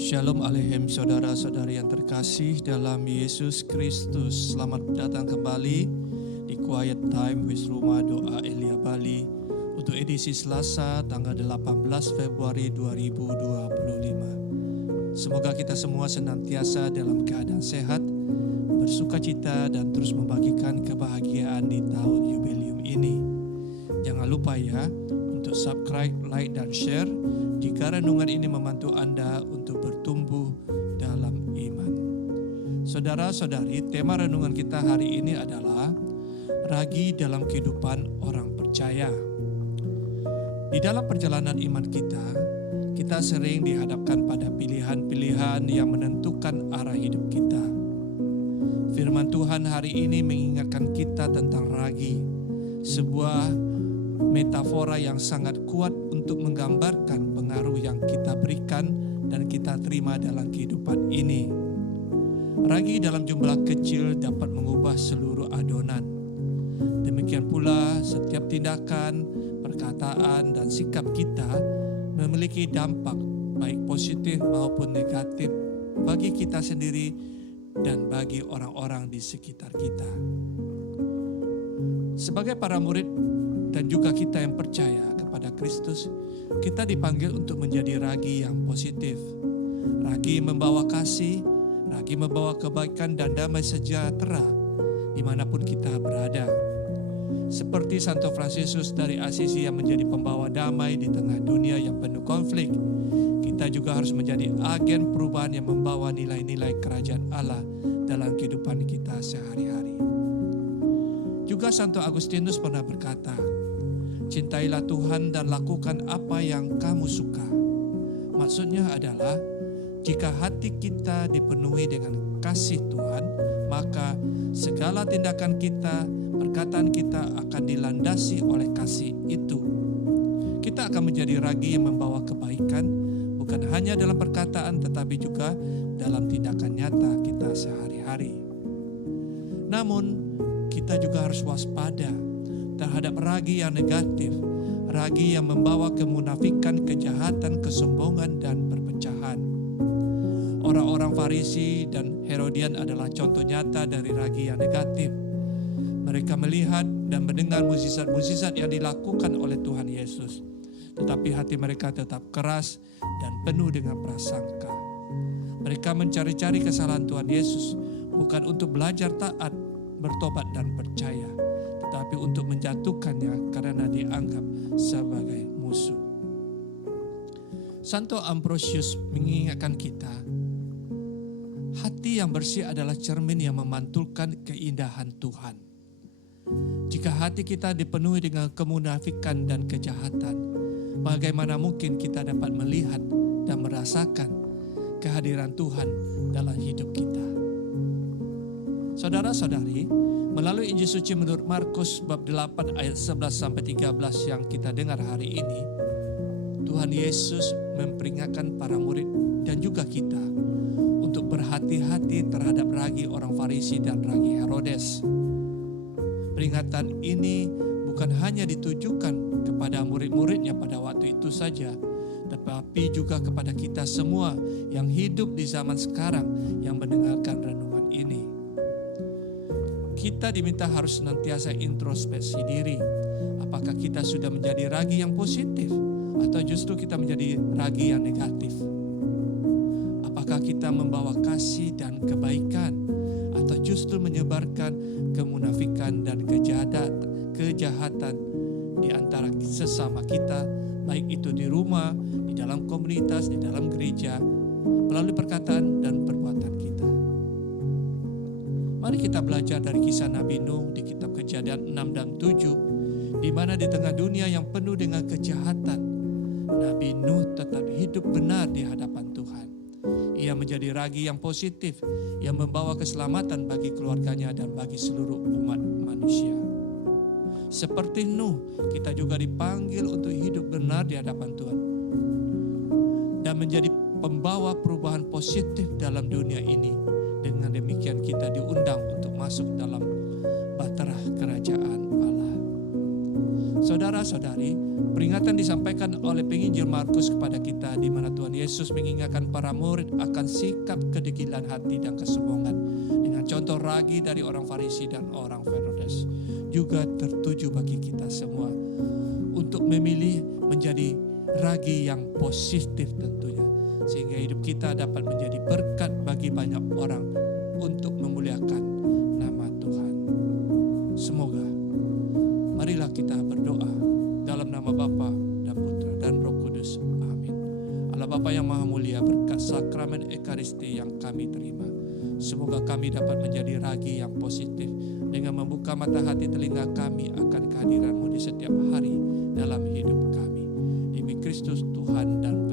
Shalom Aleichem saudara-saudari yang terkasih dalam Yesus Kristus. Selamat datang kembali di Quiet Time with Rumah Doa Elia Bali untuk edisi Selasa tanggal 18 Februari 2025. Semoga kita semua senantiasa dalam keadaan sehat, bersukacita dan terus membagikan kebahagiaan di tahun jubileum ini. Jangan lupa ya untuk subscribe, like dan share jika renungan ini membantu Anda untuk bertumbuh dalam iman. Saudara-saudari, tema renungan kita hari ini adalah ragi dalam kehidupan orang percaya. Di dalam perjalanan iman kita sering dihadapkan pada pilihan-pilihan yang menentukan arah hidup kita. Firman Tuhan hari ini mengingatkan kita tentang ragi, sebuah metafora yang sangat kuat untuk menggambarkan pengaruh yang kita berikan dan kita terima dalam kehidupan ini. Ragi dalam jumlah kecil dapat mengubah seluruh adonan. Demikian pula setiap tindakan, perkataan dan sikap kita memiliki dampak baik positif maupun negatif bagi kita sendiri dan bagi orang-orang di sekitar kita. Sebagai para murid dan juga kita yang percaya kepada Kristus, kita dipanggil untuk menjadi ragi yang positif. Ragi membawa kasih, ragi membawa kebaikan dan damai sejahtera dimanapun kita berada. Seperti Santo Fransiskus dari Assisi yang menjadi pembawa damai di tengah dunia yang penuh konflik, kita juga harus menjadi agen perubahan yang membawa nilai-nilai kerajaan Allah dalam kehidupan kita sehari-hari. Juga Santo Agustinus pernah berkata, "Cintailah Tuhan dan lakukan apa yang kamu suka." Maksudnya adalah, jika hati kita dipenuhi dengan kasih Tuhan, maka segala tindakan kita, perkataan kita akan dilandasi oleh kasih itu. Kita akan menjadi ragi yang membawa kebaikan, bukan hanya dalam perkataan tetapi juga dalam tindakan nyata kita sehari-hari. Namun, kita juga harus waspada terhadap ragi yang negatif, ragi yang membawa kemunafikan, kejahatan, kesombongan, dan perpecahan. Orang-orang Farisi dan Herodian adalah contoh nyata dari ragi yang negatif. Mereka melihat dan mendengar mukjizat-mukjizat yang dilakukan oleh Tuhan Yesus, tetapi hati mereka tetap keras dan penuh dengan prasangka. Mereka mencari-cari kesalahan Tuhan Yesus bukan untuk belajar taat, bertobat dan percaya, tetapi untuk menjatuhkannya karena dianggap sebagai musuh. Santo Ambrosius mengingatkan kita, hati yang bersih adalah cermin yang memantulkan keindahan Tuhan. Jika hati kita dipenuhi dengan kemunafikan dan kejahatan, bagaimana mungkin kita dapat melihat dan merasakan kehadiran Tuhan dalam hidup kita? Saudara-saudari, melalui Injil Suci menurut Markus bab 8 ayat 11-13 yang kita dengar hari ini, Tuhan Yesus memperingatkan para murid dan juga kita untuk berhati-hati terhadap ragi orang Farisi dan ragi Herodes. Peringatan ini bukan hanya ditujukan kepada murid-muridnya pada waktu itu saja, tetapi juga kepada kita semua yang hidup di zaman sekarang yang mendengarkan renungan ini. Kita diminta harus senantiasa introspeksi diri. Apakah kita sudah menjadi ragi yang positif atau justru kita menjadi ragi yang negatif? Apakah kita membawa kasih dan kebaikan atau justru menyebarkan kemunafikan dan kejahatan di antara sesama kita, baik itu di rumah, di dalam komunitas, di dalam gereja, melalui perkataan dan perbuatan kita. Mari kita belajar dari kisah Nabi Nuh di kitab Kejadian 6 dan 7, di mana di tengah dunia yang penuh dengan kejahatan, Nabi Nuh tetap hidup benar di hadapan Tuhan. Ia menjadi ragi yang positif, yang membawa keselamatan bagi keluarganya dan bagi seluruh umat manusia. Seperti Nuh, kita juga dipanggil untuk hidup benar di hadapan Tuhan dan menjadi pembawa perubahan positif dalam dunia ini. Dengan demikian kita diundang untuk masuk dalam bahtera kerajaan Allah. Saudara-saudari, peringatan disampaikan oleh penginjil Markus kepada kita di mana Tuhan Yesus mengingatkan para murid akan sikap kedegilan hati dan kesombongan dengan contoh ragi dari orang Farisi dan orang Herodes. Juga tertuju bagi kita semua untuk memilih menjadi ragi yang positif tentunya, sehingga hidup kita dapat menjadi berkat bagi banyak orang untuk memuliakan nama Tuhan. Semoga, marilah kita berdoa dalam nama Bapa dan Putra dan Roh Kudus. Amin. Allah Bapa yang Maha Mulia, berkat sakramen Ekaristi yang kami terima, semoga kami dapat menjadi ragi yang positif dengan membuka mata hati telinga kami akan kehadiran-Mu di setiap hari dalam hidup kami. Demi Kristus Tuhan dan